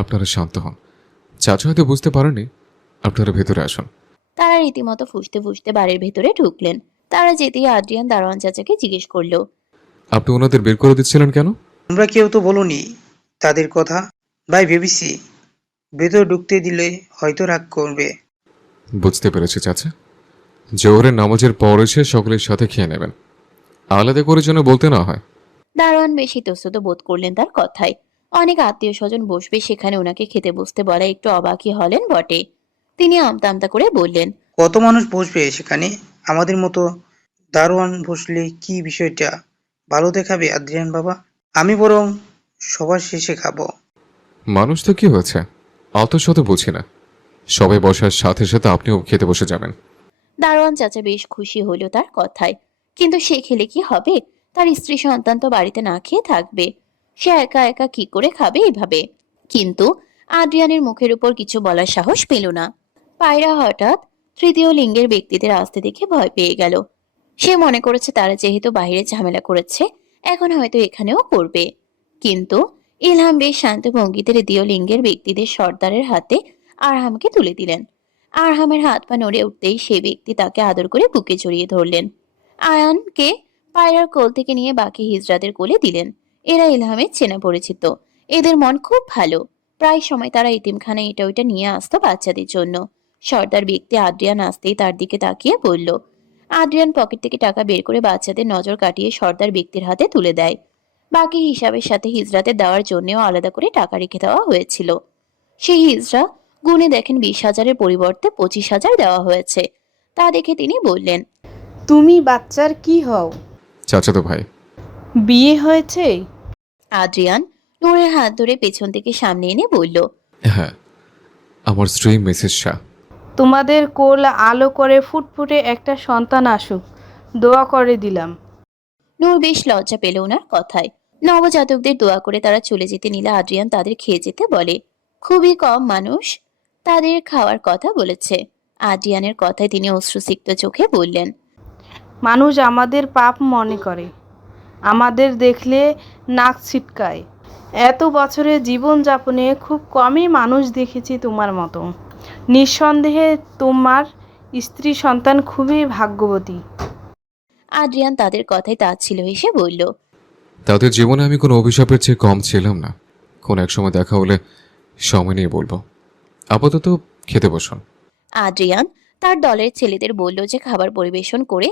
আপনারা শান্ত হন। চাচা হয়তো বুঝতে পারেনি। আপনারা ভেতরে আসুন। তারা রীতিমতো ফুঁসতে ফুঁসতে বাড়ির ভেতরে ঢুকলেন। তারা যেতেই আদ্রিয়ান দারোয়ান চাচাকে জিজ্ঞেস করলো, আপনি ওনাদের বের করে দিচ্ছিলেন কেন? আমরা কেউ তো বলিনি তাদের কথা। ভাই ভেবেছি ভেতর ঢুকতে দিলে হয়তো রাগ করবে। বুঝতে পেরেছি চাচা। জোহরের নামাজের পর এসে সকলের সাথে খেয়ে নেবেন, আলাদা করে যেন বলতে না হয়। দারোয়ান বেশ ইতস্তত বোধ করলেন তার কথায়। অনেক আত্মীয় স্বজন বসবে সেখানে ওনাকে খেতে বসতে বলা একটু অবাকই হলেন বটে। তিনি আমতা আমতা করে বললেন, কত মানুষ বসবে সেখানে? আমাদের মতো দারোয়ান বসলে কি বিষয়টা ভালো দেখাবে আদ্রিয়ান বাবা? আমি বরং সবার শেষে খাবো। মানুষ তো কি হয়েছে, অত শত বুঝি না। সবাই বসার সাথে সাথে আপনিও খেতে বসে যাবেন। দারোয়ান চাচা বেশ খুশি হলো তার কথায়। কিন্তু সে খেলে কি হবে? তার স্ত্রী সন্তান তো বাড়িতে না খেয়ে থাকবে। সে একা একা কি করে খাবে এভাবে? কিন্তু আদ্রিয়ানের মুখের উপর কিছু বলার সাহস পেল না। পায়রা হঠাৎ তৃতীয় লিঙ্গের ব্যক্তিদের আসতে দেখে ভয় পেয়ে গেল। সে মনে করেছে তারা যেহেতু বাইরে ঝামেলা করেছে, এখন হয়তো এখানেও করবে। কিন্তু ইলহাম বেশ শান্ত ভঙ্গিতে তৃতীয় লিঙ্গের ব্যক্তিদের সর্দারের হাতে আরহামকে তুলে দিলেন। আরহামের হাত পা নড়ে উঠতেই সে ব্যক্তি তাকে আদর করে বুকে জড়িয়ে ধরলেন। আয়ানকে পায়রার কোল থেকে নিয়ে বাকি হিজড়াদের কোলে দিলেন। এরা ইলহামের চেনা পরিচিত। এদের মন খুব ভালো। প্রায় সময় তারা এতিমখানায় এটা ওইটা নিয়ে আসতো বাচ্চাদের জন্য। সর্দার ব্যক্তি আদ্রিয়ান আসতেই তার দিকে তাকিয়ে বলল। আদ্রিয়ান পকেট থেকে টাকা বের করে বাচ্চাদের নজর কাটিয়ে সর্দার ব্যক্তির হাতে তুলে দেয়। বাকি হিসাবের সাথে হিজড়াদের দেওয়ার জন্যও আলাদা করে টাকা রেখে দেওয়া হয়েছিল। সেই হিজড়া গুনে দেখেন 20,000-এর পরিবর্তে 25,000 দেওয়া হয়েছে। তা দেখে তিনি বললেন, তুমি বাচ্চার কি হও? চাচাতো ভাই। বিয়ে হয়েছে? আদ্রিয়ান নূরের হাত ধরে পেছন থেকে সামনে এনে বলল, হ্যাঁ, আমার স্ত্রী মিসেস শাহ। তোমাদের কোল আলো করে ফুটফুটে একটা সন্তান আসুক, দোয়া করে দিলাম। নূর বেশ লজ্জা পেল ওনার কথায়। নবজাতকদের দোয়া করে তারা চলে যেতে নিলে আদ্রিয়ান তাদের খেয়ে যেতে বলে। খুবই কম মানুষ তাদের খাওয়ার কথা বলেছে। আদ্রিয়ানের কথায় তিনি অশ্রুসিক্ত চোখে বললেন, মানুষ আমাদের পাপ মনে করে, আমাদের দেখলে নাক ছিটকায়। এত বছরের জীবনযাপনে খুব কমই মানুষ দেখেছি তোমার মতো। নিঃসন্দেহে তোমার স্ত্রী সন্তান খুবই ভাগ্যবতী। আদ্রিয়ান তাদের কথায় তাচ্ছিল্য হেসে বলল, তাদের জীবনে আমি কোনো অভিশাপের চেয়ে কম ছিলাম না। কোন এক সময় দেখা হলে সময় নিয়ে বলবো। আপাতত খেতে বসুন। আদ্রিয়ান তার দলের ছেলেদের বলল যে খাবার পরিবেশন করে।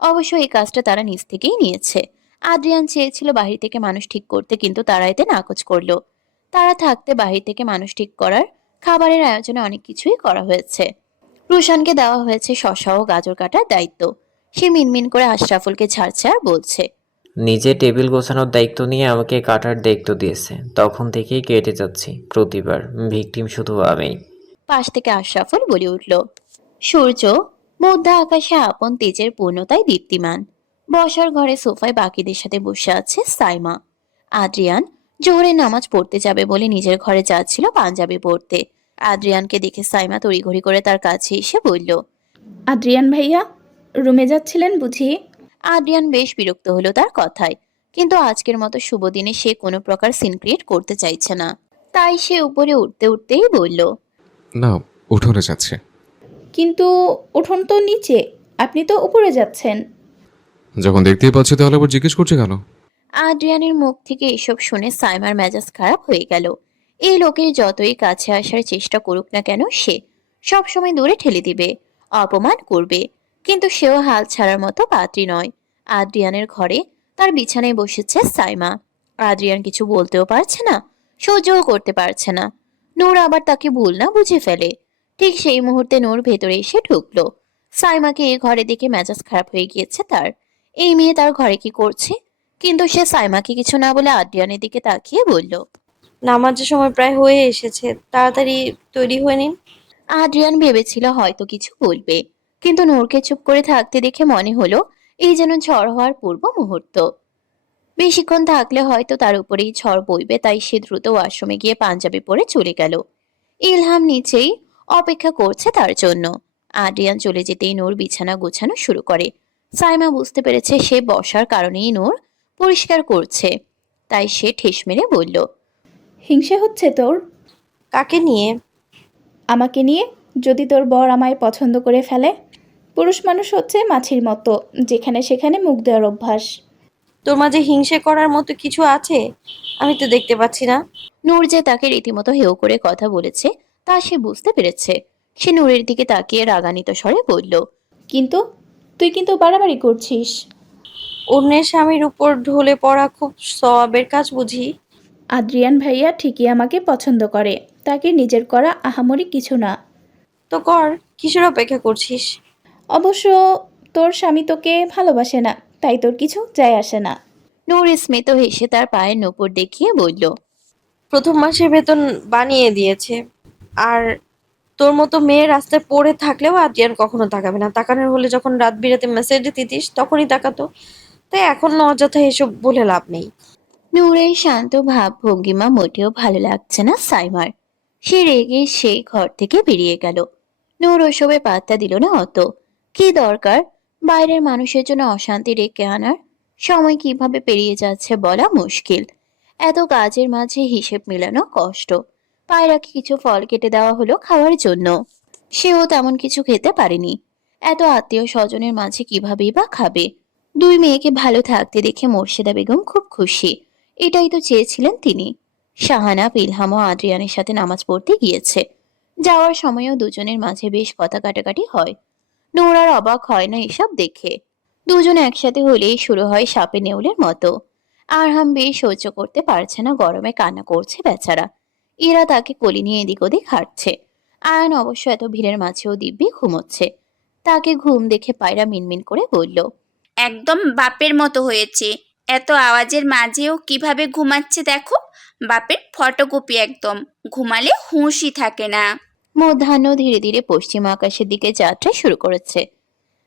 অবশ্য এই কাজটা তারা নিজ থেকেই নিয়েছে। আদ্রিয়ান চেয়েছিল বাহির থেকে মানুষ ঠিক করতে, কিন্তু তারা এতে নাকচ করলো। তারা থাকতে বাহির থেকে মানুষ ঠিক করার খাবারের আয়োজনে অনেক কিছুই করা হয়েছে। রুশানকে দেওয়া হয়েছে শসা ও গাজর কাটার দায়িত্ব। সে মিনমিন করে আশরাফুলকে ছাড়ছে আর বলছে, নিজে টেবিল গোছানোর দায়িত্ব নিয়ে আমাকে কাটার দায়িত্ব দিয়েছে, তখন থেকেই কেটে যাচ্ছি প্রতিবার। ভিকটিম শুধু আমি। পাশ থেকে আশরাফুল বলে উঠল, সূর্য মধ্য আকাশে আপন তেজের পূর্ণতায় দীপ্তিমান। বসার ঘরে সোফায় বাকিদের সাথে বসে আছে সাইমা। আদ্রিয়ান জোহরের নামাজ পড়তে যাবে বলে নিজের ঘরে যাচ্ছিল পাঞ্জাবি পড়তে। আদ্রিয়ানকে দেখে সাইমা তড়িঘড়ি করে তার কাছে এসে বলল, আদ্রিয়ান ভাইয়া, রুমে যাচ্ছিলেন বুঝি? আদ্রিয়ান বেশ বিরক্ত হলো তার কথায়। কিন্তু আজকের মতো শুভ দিনে সে কোনো প্রকার সিন ক্রিয়েট করতে চাইছে না। তাই সে উপরে উঠতে উঠতেই বলল, না, উঠোনে যাচ্ছে। কিন্তু উঠোন তো নিচে, আপনি তো উপরে যাচ্ছেন। যখন দেখতেই পাচ্ছি তাহলে আবার জিজ্ঞেস করছে কেন? আদ্রিয়ানের মুখ থেকে এসব শুনে সাইমার মেজাজ খারাপ হয়ে গেল। এই লোকের যতই কাছে আসার চেষ্টা করুক না কেন, সে সব সময় দূরে ঠেলে দিবে, অপমান করবে। কিন্তু সেও হাল ছাড়ার মতো পাত্রী নয়। আদ্রিয়ানের ঘরে তার বিছানায় বসেছে সাইমা। আদ্রিয়ান কিছু বলতেও পারছে না, সহ্যও করতে পারছে না। নূর আবার তাকে ভুল না বুঝে ফেলে। ঠিক সেই মুহূর্তে নূর ভেতরে এসে ঢুকলো। সাইমাকে এই ঘরে দেখে মেজাজ খারাপ হয়ে গিয়েছে তার। এই মেয়ে তার ঘরে কি করছে? কিন্তু সে সাইমাকে কিছু না বলে আদ্রিয়ানের দিকে তাকিয়ে বলল, নামাজের সময় প্রায় হয়ে এসেছে, তাড়াতাড়ি তৈরি হয়ে নিন। আদ্রিয়ান ভেবেছিল হয়তো কিছু বলবে, কিন্তু নূরকে চুপ করে থাকতে দেখে মনে হলো এই যেন ঝড় হওয়ার পূর্ব মুহূর্ত। বেশিক্ষণ থাকলে হয়তো তার উপরেই ঝড় বইবে, তাই সে দ্রুত ওয়াশরুমে গিয়ে পাঞ্জাবি পরে চলে গেল। ইলহাম নিচেই অপেক্ষা করছে তার জন্য। আদ্রিয়ান চলে যেতেই নূর বিছানা গোছানো শুরু করে। সাইমা বুঝতে পেরেছে সে বসার কারণেই নূর পরিষ্কার করছে, তাই সে ঠেস মেরে বলল, হিংসে হচ্ছে তোর কাকে নিয়ে? আমাকে নিয়ে? যদি তোর বর আমায় পছন্দ করে ফেলে? পুরুষ মানুষ হচ্ছে মাছির মতো, যেখানে সেখানে মুখ দেওয়ার অভ্যাস। তোর মাঝে হিংসে করার মতো কিছু আছে? আমি তো দেখতে পাচ্ছি না। নূর যে তাকে রীতিমতো হেয় করে কথা বলেছে তা সে বুঝতে পেরেছে। সে নূরের দিকে তাকিয়ে রাগান্বিত স্বরে বলল, কিন্তু তুই কিন্তু বাড়াবাড়ি করছিস। অন্যের স্বামীর উপর ঢলে পড়া খুব সওয়াবের কাজ বুঝি? আদ্রিয়ান ভাইয়া ঠিকই আমাকে পছন্দ করে, তাকে নিজের করা আহামরি কিছু না। তো কর, কিসের অপেক্ষা করছিস? অবশ্য তোর স্বামী তোকে ভালোবাসে না, তাই তোর কিছু যায় আসে না। নূর স্মিত হেসে তার পায়ের নূপুর দেখিয়ে বলল, প্রথম মাসের বেতন বানিয়ে দিয়েছে। আর তোর মতো মেয়ে রাস্তায় পড়ে থাকলেও আদ্রিয়ান কখনো তাকাবে না। তাকানোর হলে যখন রাত বিরাতে মেসেজ দিতিস তখনই তাকাতো। তাই এখন অযথা এসব বলে লাভ নেই। নূরের শান্ত ভাব ভঙ্গিমা মোটেও ভালো লাগছে না সাইমার। সে রেগে সেই ঘর থেকে বেরিয়ে গেল। নূর ওসবে পাত্তা দিল না অত। কি দরকার বাইরের মানুষের জন্য অশান্তি ডেকে আনার? সময় কিভাবে পেরিয়ে যাচ্ছে বলা মুশকিল। এত কাজের মাঝে হিসেব মেলানো কষ্ট। পায়রাকে কিছু ফল কেটে দেওয়া হলো খাওয়ার জন্য, সেও তেমন কিছু খেতে পারেনি। এত আত্মীয় স্বজনের মাঝে কিভাবেই বা খাবে? দুই মেয়েকে ভালো থাকতে দেখে মোর্শেদা বেগম খুব খুশি। এটাই তো চেয়েছিলেন তিনি। শাহানা, ইলহাম ও আদ্রিয়ানের সাথে নামাজ পড়তে গিয়েছে। যাওয়ার সময়ও দুজনের মাঝে বেশ কথা কাটাকাটি হয়। নূর আর অবাক হয় না এসব দেখে। দুজন একসাথে হলেই শুরু হয় সাপে নেউলের মতো। আরহাম বেশ সহ্য করতে পারছে না, গরমে কান্না করছে বেচারা। এরা তাকে কোলে নিয়ে এদিক ওদিক হাঁটছে। আয়ান অবশ্য এত ভিড়ের মাঝেও দিব্যি ঘুমোচ্ছে। তাকে ঘুম দেখে পায়রা মিনমিন করে বলল, একদম বাপের মতো হয়েছে। এত আওয়াজের মাঝেও কিভাবে ঘুমাচ্ছে দেখো। বাপের ফটোকপি একদম। ঘুমালে হুঁশই থাকে না। মধ্যাহ্ন ধীরে ধীরে পশ্চিম আকাশের দিকে যাত্রা শুরু করেছে।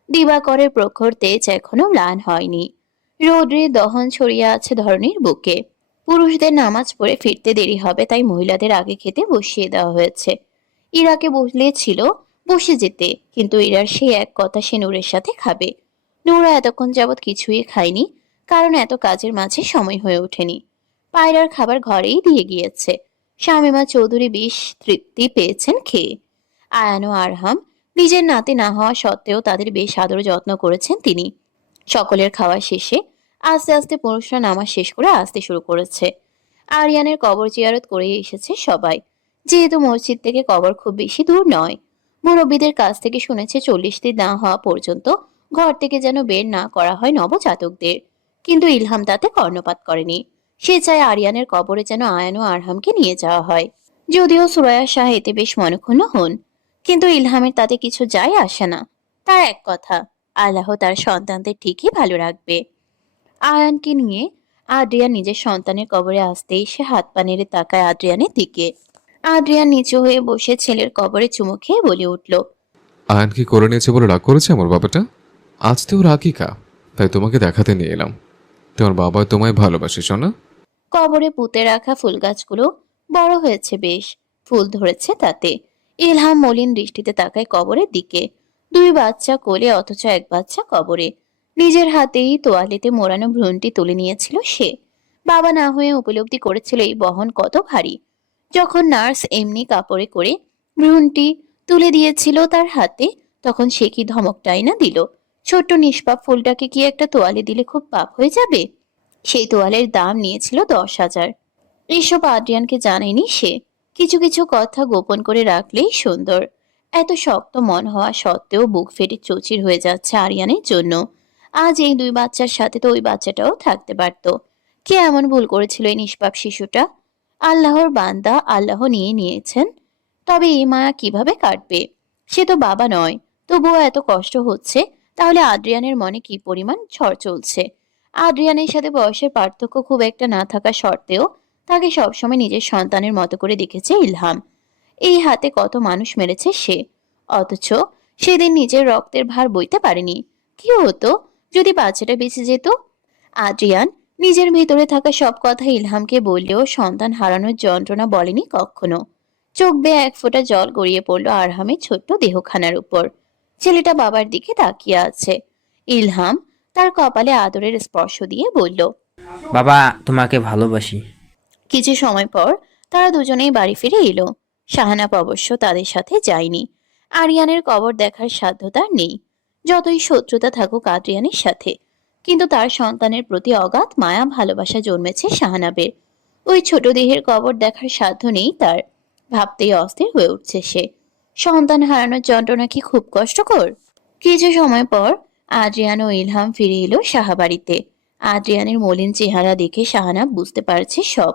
দিবাকরের প্রখর তেজ এখনো ম্লান হয়নি। রৌদ্রের দহন ছড়িয়ে আছে ধরনীর বুকে। পুরুষদের নামাজ পড়ে ফিরতে দেরি হবে, তাই মহিলাদের আগে খেতে বসিয়ে দেওয়া হয়েছে। ইরাকে বলেছিল বসে যেতে, কিন্তু ইরার সেই এক কথা সে নূরের সাথে খাবে। নূরা এতক্ষণ যাবৎ কিছুই খায়নি, কারণ এত কাজের মাঝে সময় হয়ে ওঠেনি। পায়রার খাবার ঘরেই দিয়ে গিয়েছে। শামীমা চৌধুরী বেশ তৃপ্তি পেয়েছেন খেয়ে। আয়ান ও আরহাম নিজের নাতি না হওয়া সত্ত্বেও তাদের বেশ আদর যত্ন করেছেন তিনি। সকলের খাওয়া শেষে আস্তে আস্তে পুরুষরা নামাজ শেষ করে আসতে শুরু করেছে। আরিয়ানের কবর জিয়ারত করে এসেছে সবাই, যেহেতু মসজিদ থেকে কবর খুব বেশি দূর নয়। মুরব্বীদের কাছ থেকে শুনেছে 40 দিন না হওয়া পর্যন্ত ঘর থেকে যেন বের না করা হয় নবজাতকদের। কিন্তু ইলহাম তাতে কর্ণপাত করেনি। সে চায় আরিয়ানের কবরে যেন আয়ান ও আরহামকে নিয়ে যাওয়া হয়। যদিও সুরায়া শাহ এতে বেশ মনক্ষুণ্ণ হন, কিন্তু ইলহামের তাতে কিছু যায় আসে না। তার এক কথা, আল্লাহ তার সন্তানদের ঠিকই ভালো রাখবে। আয়ানকে নিয়ে আদ্রিয়ান নিজের সন্তানের কবরে আসতেই সে হাত পা নেড়ে তাকায় আদ্রিয়ানের দিকে। আদ্রিয়ান নিচু হয়ে বসে ছেলের কবরে চুমু খেয়ে বলে উঠল, আয়ন কি করে নিয়েছে বলে রাগ করেছে আমার বাবাটা? আজ তো ওর আকিকা, তাই তোমাকে দেখাতে নিয়ে এলাম। তোমার বাবা তোমায় ভালোবাসে শোনা। কবরে পুঁতে রাখা ফুল গাছগুলো বড় হয়েছে বেশ, ফুল ধরেছে তাতে। ইলহাম মলিন দৃষ্টিতে তাকায় কবরের দিকে। দুই বাচ্চা কোলে, অথচ এক বাচ্চা কবরে। নিজের হাতেই তোয়ালেতে মোড়ানো ভ্রূণটি তুলে নিয়েছিল সে। বাবা না হয়ে উপলব্ধি করেছিল এই বহন কত ভারী। যখন নার্স এমনি কাপড়ে করে ভ্রূণটি তুলে দিয়েছিল তার হাতে, তখন সে কি ধমকটাই না দিল। ছোট্ট নিষ্পাপ ফুলটাকে কি একটা তোয়ালে দিলে খুব পাপ হয়ে যাবে? সেই তোয়ালের দাম নিয়েছিল 10,000। এসব আদ্রিয়ানকে জানায়নি সে। কিছু কিছু কথা গোপন করে রাখলেই সুন্দর। এত শক্ত মন হওয়া সত্ত্বেও বুক ফেটে চৌচির হয়ে যাচ্ছে আরিয়ানের জন্য। আজ এই দুই বাচ্চার সাথে তো ওই বাচ্চাটাও থাকতে পারত। কে এমন ভুল করেছিল এই নিষ্পাপ শিশুটা? আল্লাহর বান্দা, আল্লাহ নিয়ে নিয়েছেন, তবে এই মায়া কিভাবে কাটবে? সে তো বাবা নয়, তবুও এত কষ্ট হচ্ছে। তাহলে আদ্রিয়ানের মনে কি পরিমাণ ঝড় চলছে? আদ্রিয়ানের সাথে বয়সের পার্থক্য খুব একটা না থাকা সত্ত্বেও তাকে সবসময় নিজের সন্তানের মতো করে দেখেছে ইলহাম। এই হাতে কত মানুষ মেরেছে সে, অথচ সেদিন নিজের রক্তের ভার বইতে পারেনি। কি হতো যদি বাচ্চাটা বেঁচে যেত? আদ্রিয়ান নিজের ভেতরে থাকা সব কথা ইলহামকে বললেও সন্তান হারানোর যন্ত্রণা বলেনি কখনো। চোখ বেয়ে এক ফোঁটা জল গড়িয়ে পড়ল আরহামের ছোট্ট দেহখানার উপর। ছেলেটা বাবার দিকে তাকিয়ে আছে। ইলহাম তার কপালে আদরের স্পর্শ দিয়ে বলল। বাবা, তোমাকে ভালোবাসি। কিছু সময় পর তারা দুজনেই বাড়ি ফিরে এলো। শাহানাব অবশ্য তাদের সাথে যায়নি। আরিয়ানের কবর দেখার সাধ্য তার নেই, যতই শত্রুতা থাকুক আদ্রিয়ানের সাথে। কিন্তু তার সন্তানের প্রতি অগাধ মায়া ভালোবাসা জন্মেছে শাহানাবের। ওই ছোট দেহের কবর দেখার সাধ্য নেই তার। ভাবতেই অস্থির হয়ে উঠছে সে। সন্তান হারানোর যন্ত্রণা কি খুব কষ্টকর? কিছু সময় পর আদ্রিয়ান ও ইলহাম ফিরে এলো সাহাবাড়িতে। আদ্রিয়ানের মলিন চেহারা দেখে শাহানাব বুঝতে পারছে সব।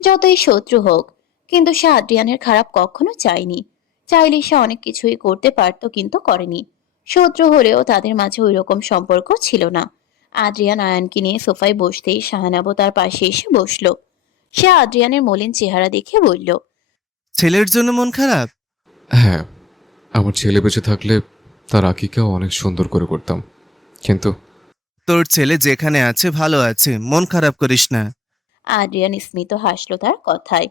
যতই শত্রু হোক, কিন্তু সে আদ্রিয়ানের খারাপ কখনো চায়নি। চাইলে সে অনেক কিছুই করতে পারত, কিন্তু করেনি। শত্রু হলেও তাদের মাঝে ওই রকম সম্পর্ক ছিল না। আদ্রিয়ান আয়ানকে নিয়ে সোফায় বসতেই শাহানাবও তার পাশে এসে বসলো। সে আদ্রিয়ানের মলিন চেহারা দেখে বলল, ছেলের জন্য মন খারাপ? হ্যাঁ, আমার ছেলে বেঁচে থাকলে তার আকিকাও অনেক সুন্দর করে করতাম, কিন্তু তোর ছেলে যেখানে আছে ভালো আছে, মন খারাপ করিস না। আদ্রিয়ান স্মিত হাসলো তার কথায়।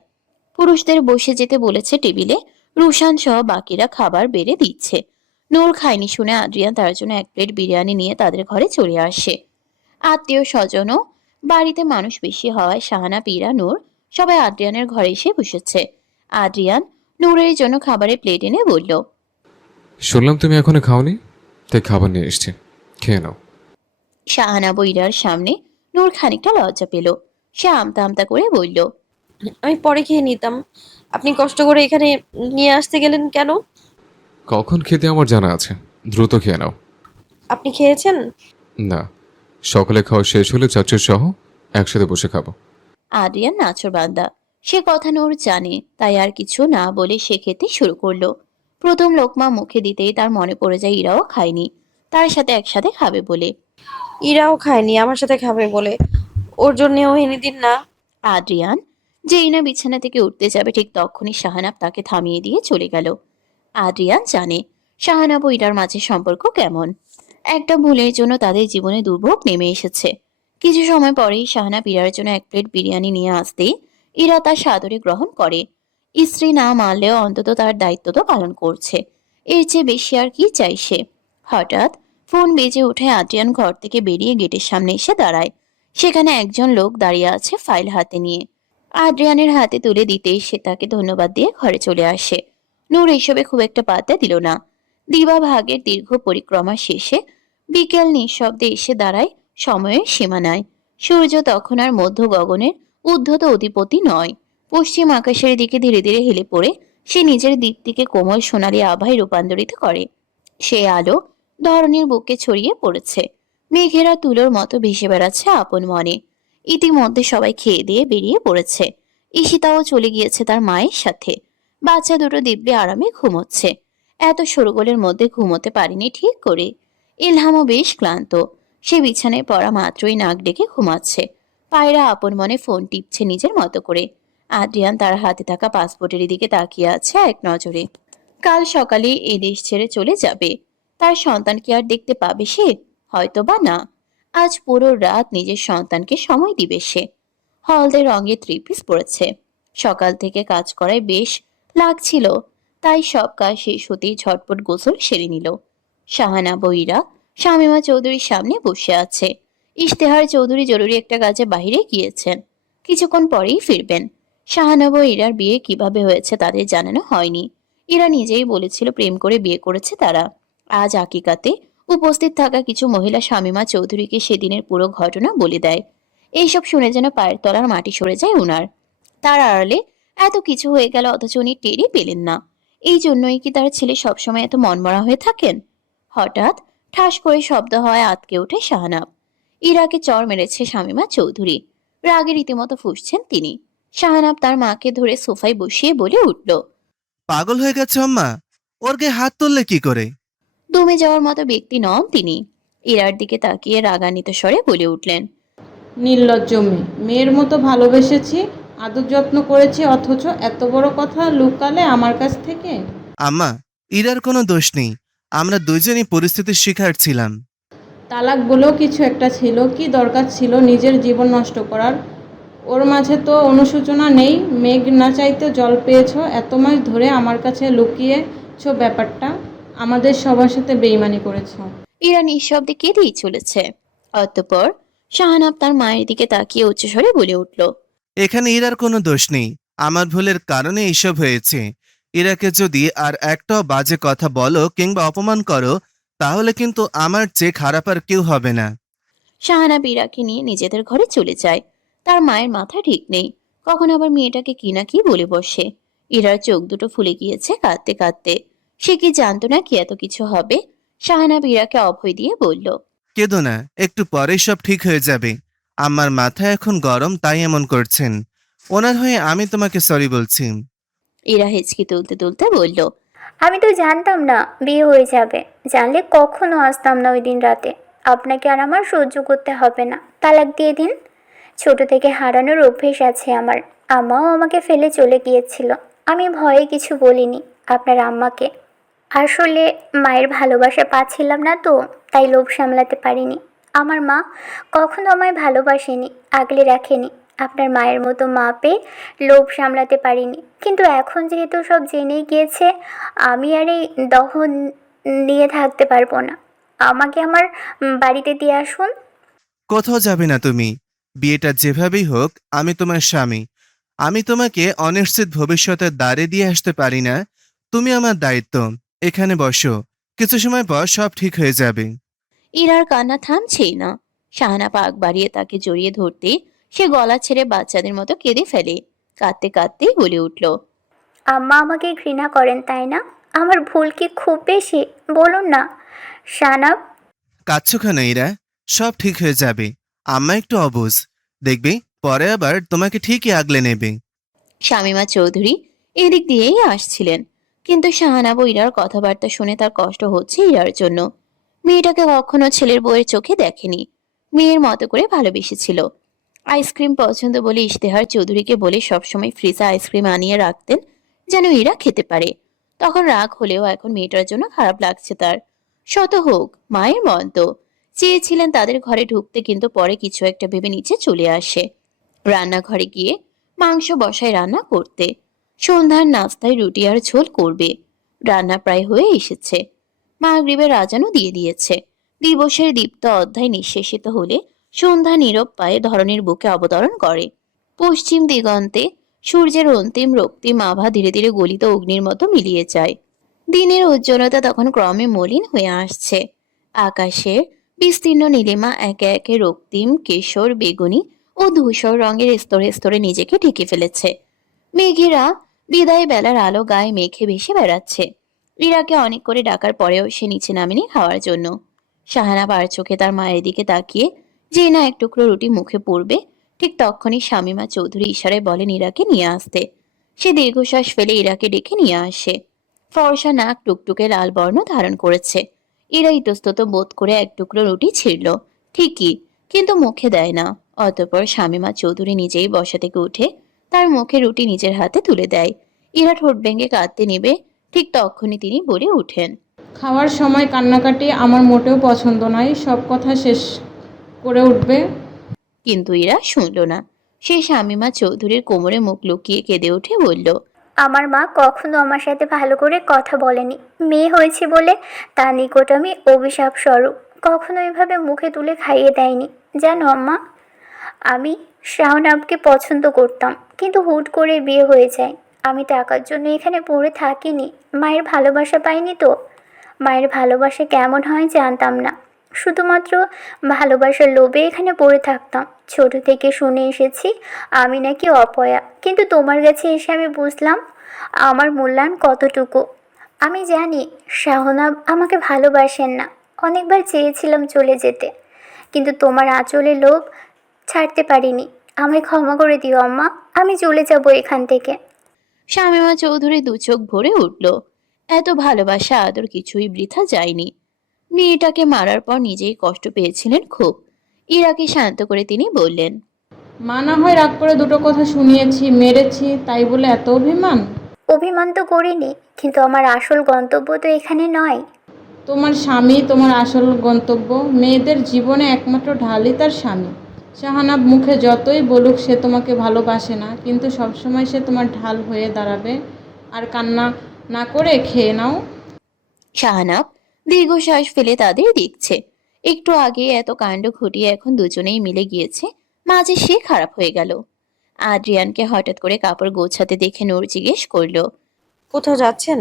পুরুষদের বসে যেতে বলেছে টেবিলে। রুশান সহ বাকিরা খাবার বেড়ে দিচ্ছে। নূর খায়নি শুনে আদ্রিয়ান তার জন্য 1 প্লেট বিরিয়ানি নিয়ে তাদের ঘরে চলে আসে। আত্মীয় স্বজনও বাড়িতে মানুষ বেশি হওয়ায় শাহানা, পীরা, নূর সবাই আদ্রিয়ানের ঘরে এসে বসেছে। আদ্রিয়ান নূরের জন্য খাবারের প্লেট এনে বলল, শুনলাম তুমি এখনো খাওনি, তাই খাবার নিয়ে এসছি, খেয়ে নাও। শাহানা বইরার সামনে নূর খানিকটা লজ্জা পেল। সে আমতা আমতা করে বলল, আমি পরে খেয়ে নিতাম। আপনি কষ্ট করে এখানে নিয়ে আসতে গেলেন কেন? কখন খেতে আমার জানা আছে, দ্রুত খেয়ে নাও। আপনি খেয়েছেন? না, সকালে খাওয়া শেষ হলে চাচুর সহ একসাথে বসে খাবো। আদ্রিয়ান নাছোড়বান্দা। সে কথা নূর জানে, তাই আর কিছু না বলে সে খেতে শুরু করলো। প্রথম লোকমা মুখে দিতেই তার মনে পড়ে যায় ইরাও খায়নি তার সাথে একসাথে খাবে বলে। ইরাও খায়নি আমার সাথে খাবে বলে। ওর জন্যও এনে দিন না। আদ্রিয়ান যেই না বিছানা থেকে উঠতে যাবে, ঠিক তখনই শাহানাব তাকে থামিয়ে দিয়ে চলে গেল। আদ্রিয়ান জানে শাহানাব ও ইরার মাঝে সম্পর্ক কেমন। একটা ভুলের জন্য তাদের জীবনে দুর্ভোগ নেমে এসেছে। কিছু সময় পরেই শাহানাব ইরার জন্য 1 প্লেট বিরিয়ানি নিয়ে আসতেই ইরা তার সাদরে গ্রহণ করে। স্ত্রী না মানলেও অন্তত তার দায়িত্ব তো পালন করছে। এর চেয়ে বেশি আর কি চাই সে? হঠাৎ ফোন বেজে উঠে আদ্রিয়ান ঘর থেকে বেরিয়ে গেটের সামনে এসে দাঁড়ায়। সেখানে একজন লোক দাঁড়িয়ে আছে ফাইল হাতে নিয়ে। আদ্রিয়ানের হাতে তুলে দিতেই সে তাকে ধন্যবাদ দিয়ে ঘরে চলে আসে। নূর এইসবে খুব একটা পাত্তা দিল না। দিবা ভাগের দীর্ঘ পরিক্রমা শেষে বিকেল নিঃশব্দে এসে দাঁড়ায় সময়ের সীমানায়। সূর্য তখন আর মধ্য গগনের উদ্ধত অধিপতি নয়। পশ্চিম আকাশের দিকে ধীরে ধীরে হেলে পড়ে সে নিজের দীপ্তিকে কোমল সোনালী আভায় রূপান্তরিত করে। সে আলো ধরনীর বুকে ছড়িয়ে পড়েছে। মেঘেরা তুলোর মতো ভেসে বেড়াচ্ছে আপন মনে। ইতিমধ্যে সবাই খেয়ে দিয়ে বেরিয়ে পড়েছে। ঈশিতাও চলে গিয়েছে তার মায়ের সাথে। বাচ্চা দুটো দিব্যে আরামে ঘুমোচ্ছে। এত শোরগোলের মধ্যে ঘুমোতে পারেনি ঠিক করে। ইলহামও বেশ ক্লান্ত। সে বিছানায় পড়া মাত্রই নাক ডেকে ঘুমাচ্ছে। পায়রা আপন মনে ফোন টিপছে নিজের মতো করে। আদ্রিয়ান তার হাতে থাকা পাসপোর্টের দিকে তাকিয়ে আছে এক নজরে। কাল সকালে এই দেশ ছেড়ে চলে যাবে। তার সন্তান কি আর দেখতে পাবে সে? হয়তো বা না। আজ পুরো রাত নিজের সন্তানকে সময় দিবে সে। হলদে রঙের 3 পিস পরেছে। সকাল থেকে কাজ করায় বেশ লাগছিল, তাই সব কাজ শেষ হতেই ঝটপট গোসল সেরে নিল। শাহানা বইরা শামীমা চৌধুরীর সামনে বসে আছে। ইশতেহার চৌধুরী জরুরি একটা কাজে বাইরে গিয়েছেন, কিছুক্ষণ পরেই ফিরবেন। শাহানাব ও ইরার বিয়ে কিভাবে হয়েছে তাদের জানানো হয়নি। ইরা নিজেই বলেছিল প্রেম করে বিয়ে করেছে তারা। আজ আকিকাতে উপস্থিত থাকা কিছু মহিলা শামীমা চৌধুরীকে সেদিনের পুরো ঘটনা বলে দেয়। এইসব শুনে যেন পায়ের তলার মাটি সরে যায় উনার। তার আড়ালে এত কিছু হয়ে গেল অথচ উনি টেরই পেলেন না। এই জন্যই কি তার ছেলে সবসময় এত মনমরা হয়ে থাকেন? হঠাৎ ঠাস করে শব্দ হয়, আতকে ওঠে শাহানাব। ইরাকে চর মেরেছে শামীমা চৌধুরী। রাগে রীতিমতো ফুঁসছেন তিনি। শাহানাব তার মাকে ধরে সোফায় বসিয়ে বলে উঠল, পাগল হয়ে গেছে আম্মা, ওর গায়ে হাত তুললে কি করে? দমে যাওয়ার মতো ব্যক্তি নন তিনি। ইরার দিকে তাকিয়ে রাগান্বিত স্বরে বলে উঠলেন, নির্লজ্জ মেয়ে, মেয়ের মতো ভালোবেসেছি, আদর যত্ন করেছি, অথচ এত বড় কথা লুকালে আমার কাছ থেকে। আম্মা, ইরার কোনো দোষ নেই, আমরা দুইজনই পরিস্থিতির শিকার ছিলাম। তালাক বলেও কিছু একটা ছিল, কি দরকার ছিল নিজের জীবন নষ্ট করার? ওর মাঝে তো অনুশোচনা নেই। মেঘ না চাইতে জল পেয়েছ, এত মাস ধরে আমার কাছে লুকিয়েছ ব্যাপারটা। আমাদের সবার সাথে বেইমানি করেছ। ইরা নিঃশব্দে কেঁদেই চলেছে। অতঃপর শাহানাব তার মায়ের দিকে তাকিয়ে উচ্চস্বরে বলে উঠল, এখানে ইরার কোনো দোষ নেই। আমার ভুলের কারণে এইসব হয়েছে। ইরাকে যদি আর একটাও বাজে কথা বলো কিংবা অপমান করো, তাহলে কিন্তু আমার চেয়ে খারাপ আর কেউ হবে না। শাহানাব ইরাকে নিয়ে নিজেদের ঘরে চলে যায়। তার মায়ের মাথা ঠিক নেই, কখন আবার মেয়েটাকে কি না কি বলে বসে। ইরার চোখ দুটো ফুলে গিয়েছে কাঁদতে কাঁদতে। সে কি জানতো না কি এত কিছু হবে। শাহানাব ইরাকে অভয় দিয়ে বলল, কেঁদো না, একটু পরেই সব ঠিক হয়ে যাবে। আমার মাথা এখন গরম, তাই এমন করছেন। ওনার হয়ে আমি তোমাকে সরি বলছি। ইরা হেঁচকি তুলতে তুলতে বলল, আমি তো জানতাম না বিয়ে হয়ে যাবে। জানলে কখনো আসতাম না ওই দিন রাতে। আপনাকে আর আমার সহ্য করতে হবে না, তালাক দিয়ে দিন। ছোট থেকে হারানোর অভ্যেস আছে আমার। আম্মাও আমাকে ফেলে চলে গিয়েছিল, আমি ভয়ে কিছু বলিনি আপনার আম্মাকে। আসলে মায়ের ভালোবাসা পাচ্ছিলাম না তো, তাই লোভ সামলাতে পারিনি। আমার মা কখনো আমায় ভালোবাসেনি, আগলে রাখেনি। আপনার মায়ের মতো মা পেয়ে লোভ সামলাতে পারিনি। কিন্তু এখন যেহেতু সব জেনেই গিয়েছে, আমি আর এই দহন নিয়ে থাকতে পারবো না। আমাকে আমার বাড়িতে দিয়ে আসুন। কোথাও যাবে না তুমি। বিয়েটা যেভাবেই হোক, আমি তোমার স্বামী। আমি তোমাকে অনিশ্চিত ভবিষ্যতের দ্বারে দিয়ে আসতে পারি না। তুমি আমার দায়িত্ব। এখানে বসো, কিছু সময় পর সব ঠিক হয়ে যাবে। ইরার কান্না থামছেই না। শাহানাব আগ বাড়িয়ে তাকে জড়িয়ে ধরতে সে গলা ছেড়ে বাচ্চাদের মতো কেঁদে ফেলে। কাঁদতে কাঁদতেই বলে উঠল, আম্মা আমাকে ঘৃণা করেন তাই না? আমার ভুল কি খুব বেশি? বলুন না শানাব। কাঁদছো কেন ইরা? সব ঠিক হয়ে যাবে। আম্মা একটু অবুঝ, দেখবে পরে আবার তোমাকে ঠিকই আগলে নেবে। শামীমা চৌধুরী এদিক দিয়েই আসছিলেন, কিন্তু শাহানাব ও ইরার কথাবার্তা শুনে তার কষ্ট হচ্ছে ইরার জন্য। মেয়েটাকে কখনো ছেলের বউয়ের চোখে দেখেনি, মেয়ের মতো করে ভালোবেসেছিল। আইসক্রিম পছন্দ বলে ইশতেহার চৌধুরীকে বলে সবসময় ফ্রিজে আইসক্রিম আনিয়ে রাখতেন যেন ইরা খেতে পারে। তখন রাগ হলেও এখন মেয়েটার জন্য খারাপ লাগছে তার। শত হোক মায়ের মন তো। চেয়েছিলেন তাদের ঘরে ঢুকতে, কিন্তু পরে কিছু একটা ভেবে নিচে চলে আসে। রান্নাঘরে গিয়ে মাংস বসায় রান্না করতে। সন্ধ্যার নাস্তায় রুটি আর ঝোল করবে। রান্না প্রায় হয়ে এসেছে। মাগরিবের আজানও দিয়ে দিয়েছে। দিবসের দীপ্ত অধ্যায় নিঃশেষিত হলে সন্ধ্যা নীরব পায়ে ধরণীর বুকে অবতরণ করে। পশ্চিম দিগন্তে সূর্যের অন্তিম রক্তিম আভা ধীরে ধীরে গলিত অগ্নির মতো মিলিয়ে যায়। দিনের উজ্জ্বলতা তখন ক্রমে মলিন হয়ে আসছে। আকাশের বিস্তীর্ণ নীলিমা একে একে রক্তিম, কেশর, বেগুনি ও ধূসর রঙের স্তরে স্তরে নিজেকে ঢেকে ফেলেছে। মেঘেরা বিদায় বেলার আলো গায়ে মেঘে ভেসে বেড়াচ্ছে। ইরাকে অনেক করে ডাকার পরেও সে নিচে নামেনি খাওয়ার জন্য। শাহানা বার চোখে তার মায়ের দিকে তাকিয়ে যে না এক টুকরো রুটি মুখে পড়বে, ঠিক তখনই শামীমা চৌধুরী ইশারায় বলেন ইরাকে নিয়ে আসতে। সে দীর্ঘশ্বাস ফেলে ইরাকে ডেকে নিয়ে আসে। ফর্সা নাক টুকটুকে লাল বর্ণ ধারণ করেছে। ইরা ইতস্তত বোধ করে এক টুকরো রুটি ছিঁড়ল ঠিকই, কিন্তু মুখে দেয় না। অতঃপর শামীমা চৌধুরী নিজেই বসা থেকে উঠে তার মুখে রুটি নিজের হাতে তুলে দেয়। ইরা ঠোঁট ভেঙে কাঁদতে নেবে, ঠিক তখনই তিনি বলে উঠেন, খাওয়ার সময় কান্নাকাটি আমার মোটেও পছন্দ নয়। সব কথা শেষ করে উঠবে। কিন্তু ইরা শুনল না। সে শামীমা চৌধুরীর কোমরে মুখ লুকিয়ে কেঁদে উঠে বলল, আমার মা কখনো আমার সাথে ভালো করে কথা বলেনি। মেয়ে হয়েছে বলে তার নিকট আমি অভিশাপ স্বরূপ। কখনো এভাবে মুখে তুলে খাইয়ে দেয়নি। জানো আম্মা, আমি শাহনাবকে পছন্দ করতাম, কিন্তু হুট করে বিয়ে হয়ে যায়। আমি টাকার জন্য এখানে পড়ে থাকিনি, মায়ের ভালোবাসা পাইনি তো। মায়ের ভালোবাসা কেমন হয় জানতাম না, শুধুমাত্র ভালোবাসার লোভে এখানে পড়ে থাকতাম। ছোট থেকে শুনে এসেছি আমি নাকি অপয়া, কিন্তু তোমার কাছে এসে আমি বুঝলাম আমার মূল্যায়ন কতটুকু। আমি জানি শাহনাব আমাকে ভালোবাসেন না। অনেকবার চেয়েছিলাম চলে যেতে, কিন্তু তোমার আঁচলে লোভ ছাড়তে পারিনি। আমায় ক্ষমা করে দিও আম্মা, আমি চলে যাব এখান থেকে। শামীমা চৌধুরী দু চোখ ভরে উঠল। এত ভালোবাসা আদর কিছুই বৃথা যায়নি। মেয়েটাকে মারার পর নিজেই কষ্ট পেয়েছিলেন খুব। ইরাকে শান্ত করে তিনি বললেন, মা না হয় রাগ করে দুটো কথা শুনিয়েছি, মেরেছি, তাই বলে এত অভিমান? অভিমান তো করিনি, কিন্তু আমার আসল গন্তব্য তো এখানে নয়। তোমার স্বামী তোমার আসল গন্তব্য। মেয়েদের জীবনে একমাত্র ঢালই তার স্বামী। শাহানাব মুখে যতই বলুক সে তোমাকে ভালোবাসে না, কিন্তু সবসময় সে তোমার ঢাল হয়ে দাঁড়াবে। আর কান্না না করে খেয়ে নাও। শাহানাব দীর্ঘশ্বাস ফেলে তাদের দেখছে। একটু আগে এত কাণ্ড ঘটিয়ে এখন দুজনেই মিলে গিয়েছে, মাঝে সে খারাপ হয়ে গেল। আদ্রিয়ানকে হঠাৎ করে কাপড় গোছাতে দেখে নূর জিজ্ঞেস করলো, কোথাও যাচ্ছেন?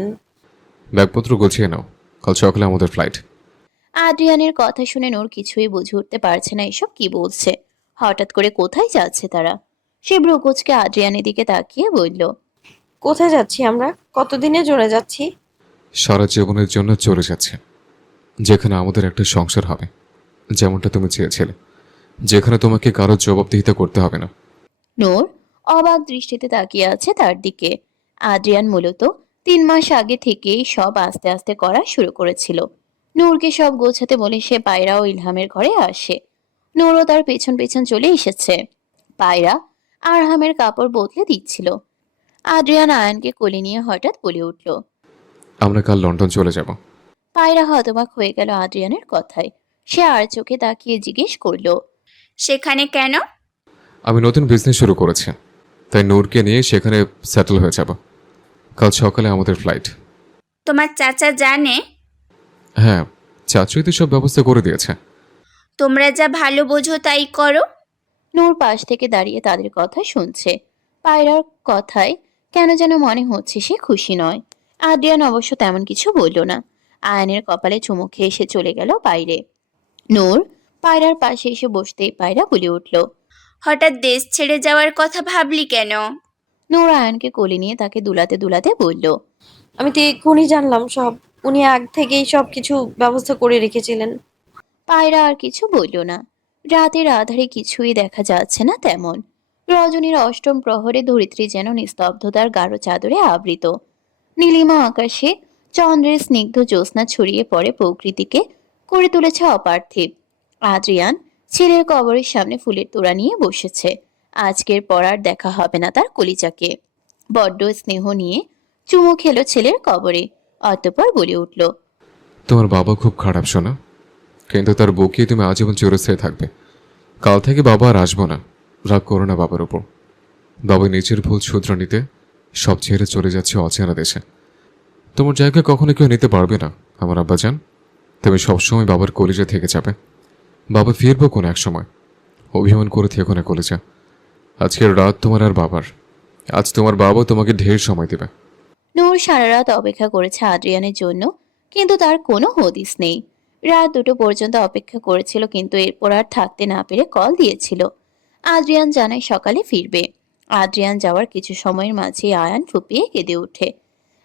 ব্যাগপত্র গুছিয়ে নাও, কাল সকালে আমাদের ফ্লাইট। আদ্রিয়ানের কথা শুনে নূর কিছুই বুঝে উঠতে পারছে না এসব কি বলছে। হঠাৎ করে কোথায় যাচ্ছে তারা? সে ভ্রুকুচকে আদ্রিয়ানের দিকে তাকিয়ে বলল, কোথায় যাচ্ছি আমরা? কতদিনে জোরে যাচ্ছি? সারা জীবনের জন্য চলে যাচ্ছে, যেখানে আমাদের একটা সংসার হবে, যেমনটা তুমি চেয়েছিলে, যেখানে তোমাকে কারো জবাবদিহিতা করতে হবে না। নূর অবাক দৃষ্টিতে তাকিয়ে আছে তার দিকে। আদ্রিয়ান মূলত 3 মাস আগে থেকেই সব আস্তে আস্তে করা শুরু করেছিল। নূরকে সব গোছাতে বলে সে পায়রা ও ইলহামের ঘরে আসে। নূরও তার পেছন পেছন চলে এসেছে। পায়রা আরহামের কাপড় বদলে দিচ্ছিল। আদ্রিয়ান আয়ানকে কোলে নিয়ে হঠাৎ বলে উঠল। আমরা কাল লন্ডন চলে যাব। পায়রা হতবাক হয়ে গেল আদ্রিয়ানের কথায়। সে আর চোখে তাকিয়ে জিজ্ঞেস করলো, সেখানে কেন? আমি নতুন বিজনেস শুরু করেছি, তাই নূরকে নিয়ে সেখানে সেটেল হয়ে যাব। কাল সকালে আমাদের ফ্লাইট। তোমার চাচা জানে? হ্যাঁ, চাচুই তো সব ব্যবস্থা করে দিয়েছে। তোমরা যা ভালো বোঝো তাই করো। নূর পাশ থেকে দাঁড়িয়ে তাদের কথা শুনছে। পায়রার কথায় কেন যেন মনে হচ্ছে সে খুশি নয়। আদ্রিয়ান অবশ্য তেমন কিছু বলল না। আয়ানের কপালে চুমু খেয়ে এসে চলে গেল বাইরে। নূর পায়রার পাশে এসে বসতেই পায়রা বলে উঠল। হঠাৎ দেশ ছেড়ে যাওয়ার কথা ভাবলি কেন? নূর আয়ানকে কোলে নিয়ে তাকে দুলাতে দুলাতে বলল, আমি তো এক্ষুনি জানলাম সব। উনি আগ থেকেই সব কিছু ব্যবস্থা করে রেখেছিলেন। পায়রা আর কিছু বলল না। রাতের আধারে কিছুই দেখা যাচ্ছে না তেমন। রজনীর অষ্টম প্রহরে ধরিত্রী যেন নিস্তব্ধতার গাঢ় চাদরে আবৃত। নীলিমা আকাশে চন্দ্রের স্নিগ্ধ জ্যোৎস্না ছড়িয়ে পড়ে প্রকৃতিকে করে তুলেছে অপার্থিব। আদ্রিয়ান ছেলের কবরের সামনে ফুলের তোড়া নিয়ে বসেছে। আজকের পর আর দেখা হবে না তার কলিজাকে। বড্ড স্নেহ নিয়ে চুমু খেলো ছেলের কবরে। অতঃপর বলে উঠল, তোমার বাবা খুব খারাপ শোনা, কিন্তু তার বুকে তুমি আজীবন চিরস্থায়ী থাকবে। কাল থেকে বাবা আর আসবো না, রাগ করো না বাবার উপর। বাবা নিজের ভুল শুধরে নিতে সব ছেড়ে চলে যাচ্ছে অচেনা দেশে। তোমার জায়গা কখনো কেউ নিতে পারবে না আমার আব্বাজান। তুমি সবসময় বাবার কলিজা থেকে যাবে। বাবা ফিরবো কোনো এক সময়, অভিমান করে থেকো না কলিজা। আজকের রাত তোমার আর বাবার। আজ তোমার বাবা তোমাকে ঢের সময় দেবে। নূর সারা রাত অপেক্ষা করেছে আদ্রিয়ানের জন্য, কিন্তু তার কোনো হদিস নেই। রাত 2টো পর্যন্ত অপেক্ষা করেছিল, কিন্তু এরপর আর থাকতে না পেরে কল দিয়েছিল। আদ্রিয়ান জানায় সকালে ফিরবে। আদ্রিয়ান যাওয়ার কিছু সময়ের মাঝে আয়ান ফুপিয়ে কেঁদে ওঠে।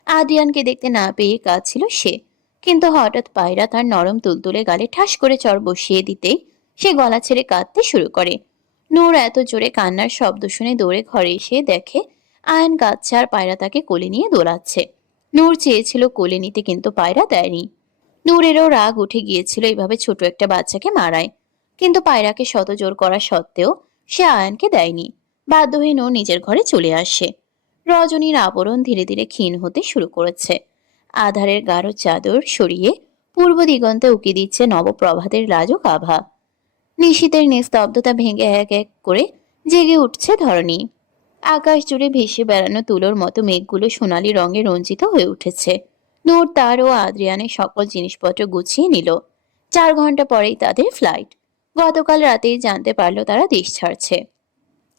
আদ্রিয়ানকে দেখতে না পেয়ে কাঁদছিল সে, কিন্তু হঠাৎ পায়রা তার নরম তুলতুলে গালে ঠাস করে চড় বসিয়ে দিতেই সে গলা ছেড়ে কাঁদতে শুরু করে। নূর এত জোরে কান্নার শব্দ শুনে দৌড়ে ঘরে এসে দেখে আয়ান কাঁদছে আর পায়রা তাকে কোলে নিয়ে দোলাচ্ছে। নূর চেয়েছিল কোলে নিতে, কিন্তু পায়রা দেয়নি। নূরেরও রাগ উঠে গিয়েছিল এভাবে ছোট একটা বাচ্চাকে মারায়, কিন্তু পায়রাকে শত জোর করা সত্ত্বেও সে আয়ানকে দেয়নি। বাধ্য হয়ে নূর নিজের ঘরে চলে আসে। রজনীর আবরণ ধীরে ধীরে ক্ষীণ হতে শুরু করেছে। আধারের গাঢ় চাদর সরিয়ে পূর্ব দিগন্তে উকি দিচ্ছে নবপ্রভাতের লাজুক আভা। নিশীথের নিস্তব্ধতা ভেঙে এক এক করে জেগে উঠছে ধরণী। আকাশ জুড়ে ভেসে বেড়ানো তুলোর মতো মেঘগুলো সোনালী রঙে রঞ্জিত হয়ে উঠেছে। নূর তার ও আদ্রিয়ানের সকল জিনিসপত্র গুছিয়ে নিল। 4 ঘন্টা পরেই তাদের ফ্লাইট। গতকাল রাতেই জানতে পারলো তারা দেশ ছাড়ছে।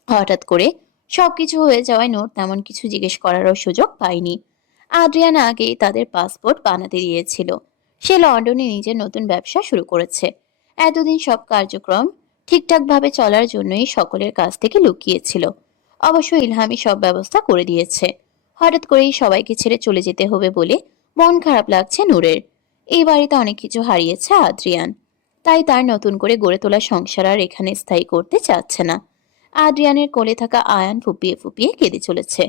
হঠাৎ করে সবকিছু হয়ে যাওয়ায় নূর তেমন কিছু জিজ্ঞেস করারও সুযোগ পায়নি। আদ্রিয়ান আগেই তাদের পাসপোর্ট বানাতে দিয়েছিল। সে লন্ডনে নিজের নতুন ব্যবসা শুরু করেছে। এতদিন সব কার্যক্রম ঠিকঠাকভাবে চলার জন্যই সকলের কাছ থেকে লুকিয়েছিল। অবশ্য ইলহামই সব ব্যবস্থা করে দিয়েছে। হঠাৎ করেই সবাইকে ছেড়ে চলে যেতে হবে বলে মন খারাপ লাগছে নূরের। এই বাড়িতে অনেক কিছু হারিয়েছে আদ্রিয়ান, তাই তার নতুন করে গড়ে তোলা সংসার আর এখানে স্থায়ী করতে চাচ্ছে না। আদ্রিয়ানের কোলে থাকা আয়ান ফুপিয়ে ফুপিয়ে কেঁদে চলেছে।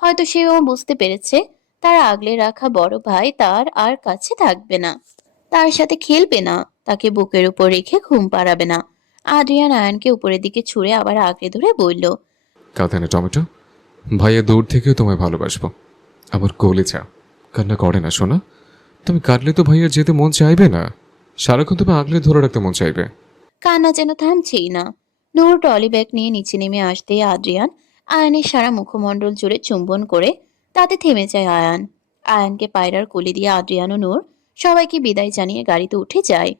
হয়তো সেও বুঝতে পেরেছে তার আগলে রাখা বড় ভাই তার আর কাছে থাকবে না, তার সাথে খেলবে না, তাকে বুকের উপর রেখে ঘুম পাড়াবে না। আদ্রিয়ান আয়ানকে উপরের দিকে ছুঁড়ে আবার আঁকড়ে ধরে বলল, কাঁদে না টমেটো, ভাইয়া দূর থেকেও তোমায় ভালোবাসবো। আমার কলিজা কান্না করে না শোনা। তুমি কাঁদলে তো ভাইয়ার যেতে মন চাইবে না, সারাক্ষণ তুমি আগলে ধরে রাখতে মন চাইবে। কান্না যেন থামছেই না। নূর ট্রলি ব্যাগ নিয়ে নিচে নেমে আসতেই আদ্রিয়ান আয়ানের সারা মুখমণ্ডল জুড়ে চুম্বন করে তাতে থেমে যায় আয়ান। আয়ানকে পায়রার কোলে দিয়ে আদ্রিয়ান ও নূর সবাইকে বিদায় জানিয়ে গাড়িতে উঠে যায়।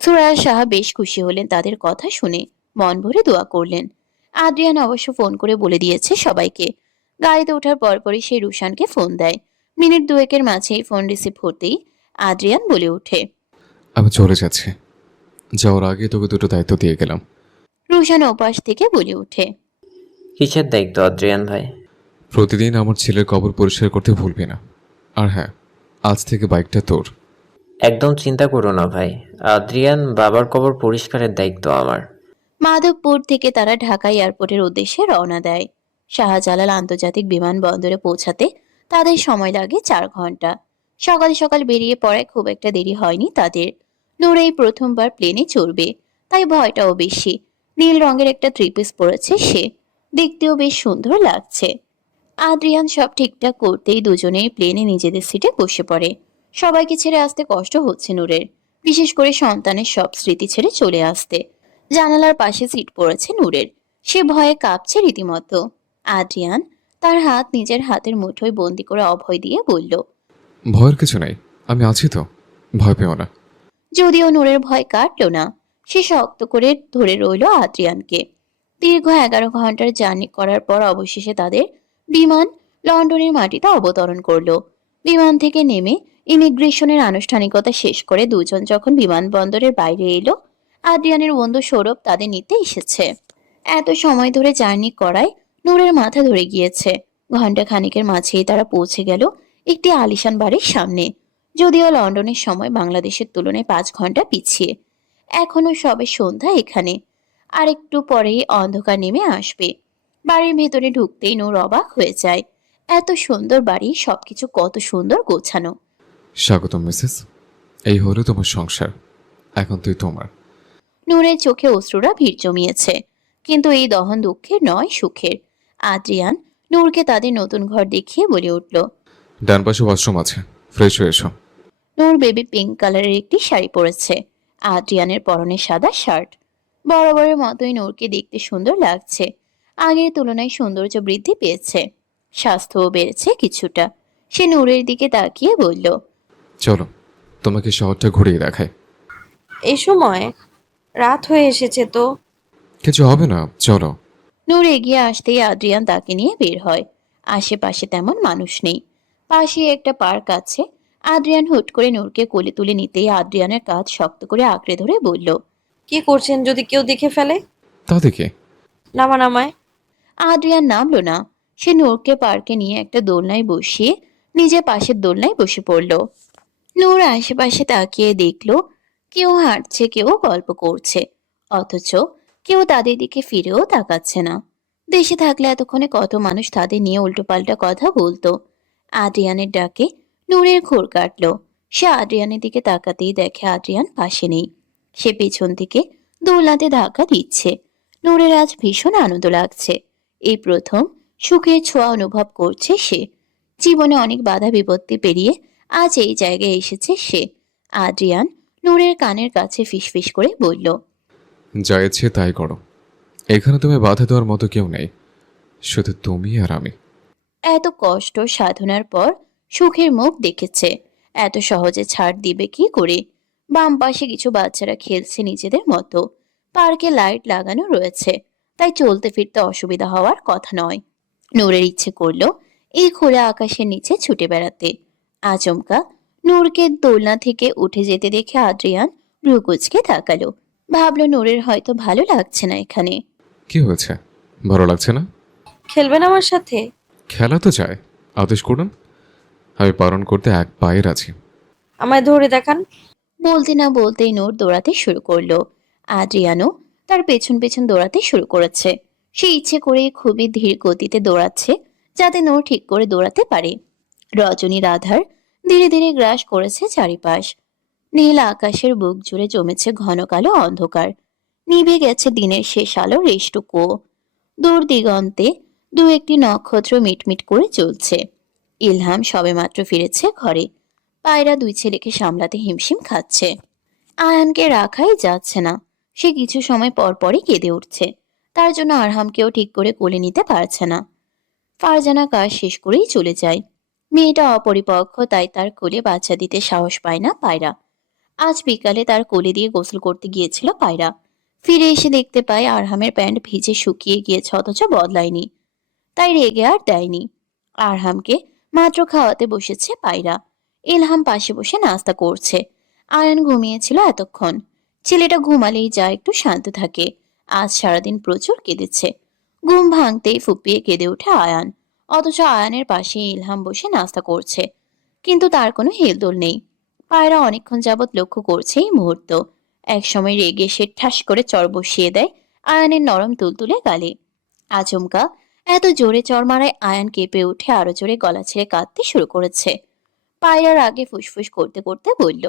সুরাজ সাহা বেশ খুশি হলেন তাদের কথা শুনে, মন ভরে দোয়া করলেন। আদ্রিয়ান অবশ্য ফোন করে বলে দিয়েছে সবাইকে। গাড়িতে ওঠার পরপরই সে রুশানকে ফোন দেয়। মিনিট দুয়েকের মাঝেই ফোন রিসিভ হতেই আদ্রিয়ান বলে ওঠে, আমি চলে যাচ্ছি। যাওয়ার আগে তোকে দুটো দায়িত্ব দিয়ে গেলাম। রুশান ওপাশ থেকে বলে ওঠে, কিসের দায়িত্ব আদ্রিয়ান ভাই? প্রতিদিন আমার ছেলের কবর পরিষ্কার করতে ভুলবি না। আর হ্যাঁ, আজ থেকে বাইকটা তোর। একদম চিন্তা করো না ভাই, আদ্রিয়ান বাবার কবর পরিষ্কারের দায়িত্ব আমার। মাধবপুর থেকে তারা ঢাকা এয়ারপোর্টের উদ্দেশ্যে রওনা দেয়। শাহজালাল আন্তর্জাতিক বিমানবন্দরে পৌঁছাতে তাদের সময় লাগে 4 ঘন্টা। সকাল সকাল বেরিয়ে পড়ায় খুব একটা দেরি হয়নি তাদের। নূর এই প্রথমবার প্লেনে চড়বে, তাই ভয়টাও বেশি। নীল রঙের একটা থ্রি পিস পরেছে সে, দেখতেও বেশ সুন্দর লাগছে। আদ্রিয়ান সব ঠিকঠাক করতেই দুজনেই প্লেনে নিজেদের সিটে বসে পড়ে। সবাইকে ছেড়ে আসতে কষ্ট হচ্ছে নূরের, বিশেষ করে সন্তানের সব স্মৃতি ছেড়ে চলে আসতে। জানালার পাশে সিট পড়েছে নূরের, সে ভয়ে কাঁপছে রীতিমতো। আদ্রিয়ান তার হাত নিজের হাতের মুঠোয় বন্দি করে অভয় দিয়ে বলল, ভয়ের কিছু নাই, আমি আছি তো, ভয় পেও না। যদিও নূরের ভয় কাটলো না, সে শক্ত করে ধরে রইল আদ্রিয়ানকে। দীর্ঘ 11 ঘন্টার জার্নি করার পর অবশেষে তাদের বিমান লন্ডনের মাটিতে অবতরণ করলো। বিমান থেকে নেমে ইমিগ্রেশনের আনুষ্ঠানিকতা শেষ করে দুজন যখন বিমানবন্দরের বাইরে এলো, আদ্রিয়ানের বন্ধু সৌরভ তাদের নিতে এসেছে। এত সময় ধরে জার্নি করায় নূরের মাথা ধরে গিয়েছে। ঘন্টা খানিকের মাঝেই তারা পৌঁছে গেল একটি আলিশান বাড়ির সামনে। যদিও লন্ডনের সময় বাংলাদেশের তুলনায় 5 ঘন্টা পিছিয়ে। এখনো সবে সন্ধ্যা এখানে, আর একটু পরেই অন্ধকার নেমে আসবে। বাড়ির ভেতরে ঢুকতেই নূর অবাক হয়ে যায়। এত সুন্দর বাড়ি, সবকিছু কত সুন্দর গোছানো। স্বাগতম মিসেস, এই হলো তোমার সংসার, এখন তুই তোমার। নূরের চোখে অশ্রুরা ভিড় জমিয়েছে, কিন্তু এই দহন দুঃখের নয়, সুখের। আদ্রিয়ান নূরকে তাদের নতুন ঘর দেখিয়ে বলে উঠল, ডান পাশে ওয়াশরুম আছে, ফ্রেশ হয়ে এসো। নূর বেবি পিঙ্ক কালারের একটি শাড়ি পরেছে, আদ্রিয়ানের পরনে সাদা শার্ট। বরাবরের মতোই নূরকে দেখতে সুন্দর লাগছে। আগের তুলনায় সৌন্দর্য বৃদ্ধি পেয়েছে, স্বাস্থ্যও বেড়েছে কিছুটা। সে নূরের দিকে তাকিয়ে বলল, চলো তোমাকে শহরটা ঘুরিয়ে দেখায়। এই সময় রাত হয়ে এসেছে তো। কিছু হবে না, চলো। নূর এগিয়ে আসতেই আদ্রিয়ান তাকে নিয়ে বের হয়। আশেপাশে তেমন মানুষ নেই, পাশে একটা পার্ক আছে। আদ্রিয়ান হুট করে নূরকে কোলে তুলে নিতেই আদ্রিয়ানের কাঁধ শক্ত করে আঁকড়ে ধরে বলল, কি করছেন যদি কেউ দেখে ফেলে? তা দেখে নামা নামায়। আদ্রিয়ান নামলো না। সে নূরকে পার্কে নিয়ে একটা দোলনায় বসিয়ে নিজে পাশের দোলনায় বসে পড়ল। নূর আশেপাশে তাকিয়ে দেখলো কেউ হাঁটছে, কেউ গল্প করছে, অথচ কেউ তাদের দিকে ফিরেও তাকাচ্ছে না। দেশে থাকলে এতক্ষণে কত মানুষ তাদের নিয়ে উল্টোপাল্টা কথা বলতো। আদ্রিয়ানের ডাকে নূরের ঘোর কাটলো। সে আদ্রিয়ানের দিকে তাকাতেই দেখে আদ্রিয়ান পাশে নেই। সে পেছন থেকে দোলনাতে ধাক্কা দিচ্ছে। নূরের আজ ভীষণ আনন্দ লাগছে। এই প্রথম সুখের ছোঁয়া অনুভব করছে সে। জীবনে অনেক বাধা বিপত্তি পেরিয়ে আজ এই জায়গায় এসেছে সে। আদ্রিয়ান নূরের কানের কাছে ফিসফিস করে বলল, যা ইচ্ছে তাই করো, এখানে তুমি বাধা দেওয়ার মতো কেউ নেই, শুধু তুমি আর আমি। এত কষ্ট সাধনার পর সুখের মুখ দেখেছে, এত সহজে ছাড় দিবে কি করে? বাম পাশে কিছু বাচ্চারা খেলছে নিজেদের মতো। পার্কে লাইট লাগানো রয়েছে, তাই চলতে ফিরতে অসুবিধা হওয়ার কথা নয়। নূরের ইচ্ছে করলো এই খোলা আকাশের নিচে ছুটে বেড়াতে। আচমকা নূরকে দোলনা থেকে উঠে যেতে দেখে আদ্রিয়ান ভ্রুকুচকে তাকালো। ভাবলো নূরের হয়তো ভালো লাগছে না এখানে। কি হয়েছে, ভালো লাগছে না? খেলবেন আমার সাথে? খেলা তো চায়, আদেশ করুন, আমি পালন করতে এক পায়ের আছি। আমায় ধরে দেখান। বলতে না বলতেই নূর দৌড়াতে শুরু করলো। আদ্রিয়ানও তার পেছন পেছন দৌড়াতে শুরু করেছে। সে ইচ্ছে করে খুবই ধীর গতিতে দৌড়াচ্ছে, যাতে নূর ঠিক করে দৌড়াতে পারে। রজনীর আধার ধীরে ধীরে গ্রাস করেছে চারিপাশ। নীল আকাশের বুক জুড়ে জমেছে ঘন কালো অন্ধকার। নিভে গেছে দিনের শেষ আলো রেশটুকুও। দূর দিগন্তে দু একটি নক্ষত্র মিটমিট করে চলছে। ইলহাম সবেমাত্র ফিরেছে ঘরে। পায়রা দুই ছেলেকে সামলাতে হিমশিম খাচ্ছে। আয়ানকে রাখাই যাচ্ছে না, সে কিছু সময় পর পরই কেঁদে উঠছে। তার জন্য আরহামকেও ঠিক করে কোলে নিতে পারছে না। ফারজানা কাজ শেষ করেই চলে যায়। মেয়েটা অপরিপক্ক, তাই তার কোলে বাচ্চা দিতে সাহস পায় না পায়রা। আজ বিকালে তার কোলে দিয়ে গোসল করতে গিয়েছিল পায়রা। ফিরে এসে দেখতে পায় আরহামের প্যান্ট ভিজে শুকিয়ে গিয়েছে, অথচ বদলায়নি। তাই রেগে আর দেয়নি। আরহামকে মাত্র খাওয়াতে বসেছে পায়রা। ইলহাম পাশে বসে নাস্তা করছে। আয়ান ঘুমিয়েছিল এতক্ষণ। ছেলেটা ঘুমালেই যা একটু শান্ত থাকে। আজ সারাদিন প্রচুর কেঁদেছে। ঘুম ভাঙতেই ফুপিয়ে কেঁদে ওঠে আয়ান। অথচ আয়ানের পাশে ইলহাম বসে নাস্তা করছে, কিন্তু তার কোনো হেলদোল নেই। পায়রা অনেকক্ষণ যাবৎ লক্ষ্য করছে এই মুহূর্ত। একসময় রেগে সে ঠাস করে চড় বসিয়ে দেয় আয়ানের নরম তুলতুলে গালে। আচমকা এত জোরে চড় মারায় আয়ান কেঁপে উঠে আরো জোরে গলা ছেড়ে কাঁদতে শুরু করেছে। পায়রার আগে ফুসফুস করতে করতে বলল,